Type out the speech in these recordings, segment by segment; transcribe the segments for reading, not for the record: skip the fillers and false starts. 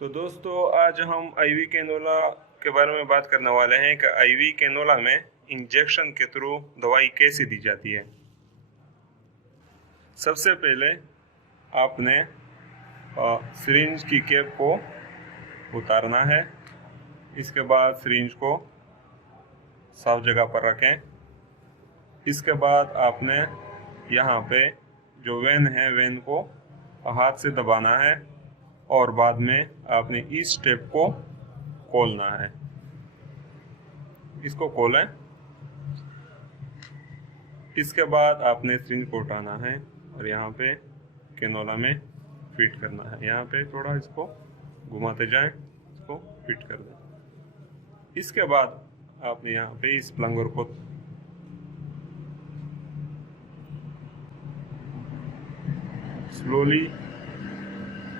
तो दोस्तों आज हम आईवी कैनोला के बारे में बात करने वाले हैं कि आईवी कैनोला में इंजेक्शन के थ्रू दवाई कैसे दी जाती है। सबसे पहले आपने सिरिंज की कैप को उतारना है। इसके बाद सिरिंज को साफ जगह पर रखें। इसके बाद आपने यहाँ पे जो वेन है वेन को हाथ से दबाना है और बाद में आपने इस स्टेप को खोलना है। इसको खोलें। इसके बाद आपने सिरिंज को उठाना है और यहाँ पे कैनोला में फिट करना है। यहाँ पे थोड़ा इसको घुमाते जाएं, इसको फिट कर दें। इसके बाद आपने यहाँ पे इस प्लंगर को स्लोली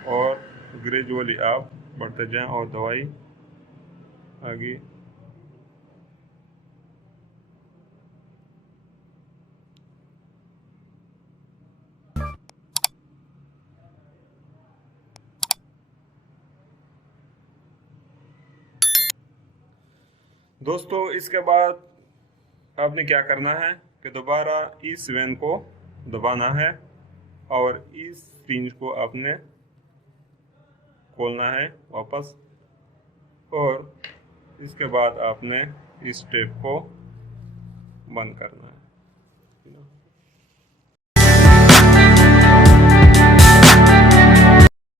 और ग्रेजुअली आप बढ़ते जाएं और दवाई आगे दोस्तों इसके बाद आपने क्या करना है कि दोबारा इस वेन को दबाना है और इस सिरिंज को आपने खोलना है वापस और इसके बाद आपने इस टेप को बंद करना है।